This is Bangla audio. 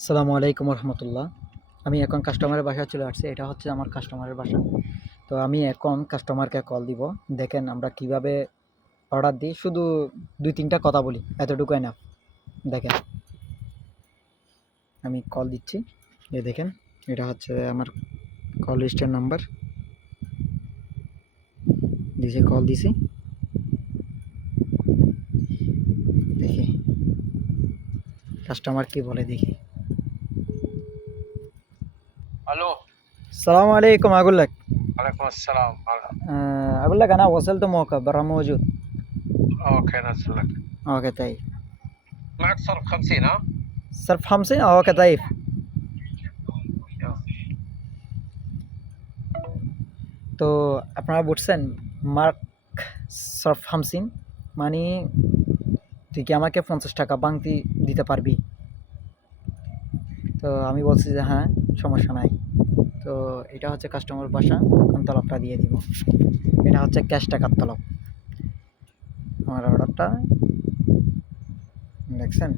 আসসালামু আলাইকুম রহমতুল্লাহ। আমি এখন কাস্টমারের বাসায় চলে আসছি। এটা হচ্ছে আমার কাস্টমারের বাসা। তো আমি এখন কাস্টমারকে কল দিব। দেখেন আমরা কিভাবে অর্ডার দিই। শুধু ২-৩টা কথা বলি, এতটুকুই না। দেখেন আমি কল দিচ্ছি। দেখেন এটা হচ্ছে আমার কল লিস্টের নাম্বার। কল দিছি। দেখি কাস্টমার কি বলে দেখি। الو. السلام عليكم. أقول لك عليكم السلام. أقول لك أنا وصلت موقع برا موجود. اوكي نزل لك. أوكي طيب. معك صرف 50 ها؟ صرف 50. أوكي طيب. يلا. তো আপনারা বুঝছেন মার্ক সরফ 50 মানে তুই কি আমাকে 50 টাকা বাংতি দিতে পারবি? তো আমি বলছি যে হ্যাঁ, সমস্যা নাই। তো এটা হচ্ছে কাস্টমার বাসা। এখন তলবটা দিয়ে দিব। এটা হচ্ছে ক্যাশ টাকার তলব। আমার অর্ডারটা দেখছেন?